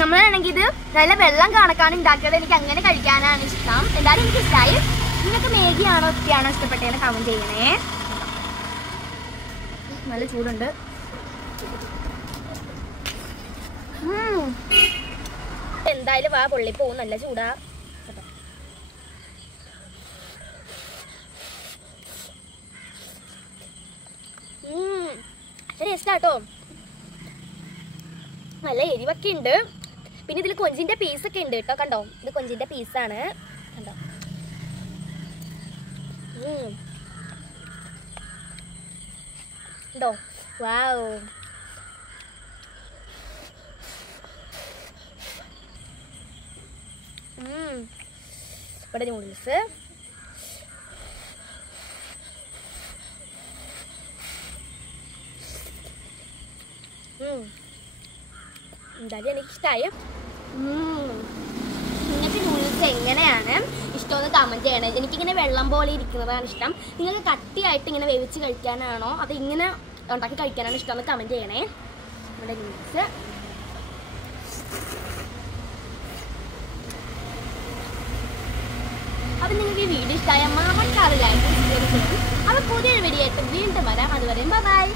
നമ്മളാണെങ്കിൽ ഇത് നല്ല വെള്ളം കണക്കാണ് ഉണ്ടാക്കിയത്. എനിക്ക് അങ്ങനെ കഴിക്കാനാണ് ഇഷ്ടം. എന്തായാലും എനിക്ക് ഇഷ്ടമായി. നിങ്ങൾക്ക് മാഗിയാണോ ഒത്തിരിയാണോ ഇഷ്ടപ്പെട്ടതെന്ന് കമന്റ് ചെയ്യണേ. നല്ല ചൂടുണ്ട്. എന്തായാലും വാ പൊള്ളി പോവും. നല്ല ചൂടാ. ടേസ്റ്റാട്ടോ. നല്ല എരിവൊക്കെ ഉണ്ട്. പിന്നെ ഇതിൽ കൊഞ്ചിന്റെ പീസൊക്കെ ഉണ്ട് കേട്ടോ. കണ്ടോ, ഇത് കൊഞ്ചിന്റെ പീസാണ്. കണ്ടോ, ഉണ്ടോ? വാവ്. ഇവിടെ നൂഡിൽസ്. എന്തായാലും എനിക്കിഷ്ടമായി. നിങ്ങൾക്ക് നൂഡിൽസ് എങ്ങനെയാണ് ഇഷ്ടമെന്ന് കമൻറ്റ് ചെയ്യണേ. എനിക്കിങ്ങനെ വെള്ളം പോലെ ഇരിക്കുന്നതാണ് ഇഷ്ടം. നിങ്ങൾക്ക് കട്ടിയായിട്ട് ഇങ്ങനെ വേവിച്ച് കഴിക്കാനാണോ അത് ഇങ്ങനെ ഉണ്ടാക്കി കഴിക്കാനാണ് ഇഷ്ടമെന്ന് കമൻറ്റ് ചെയ്യണേ. നമ്മുടെ നൂഡിൽസ്. അപ്പം നിങ്ങൾക്ക് ഈ വീഡിയോ ഇഷ്ടമായ മറക്കാതെ ലൈക്ക് ചെയ്യണം. അപ്പോൾ പുതിയൊരു വീഡിയോ ആയിട്ട് വീണ്ടും വരാം. അതുവരെ ബൈ.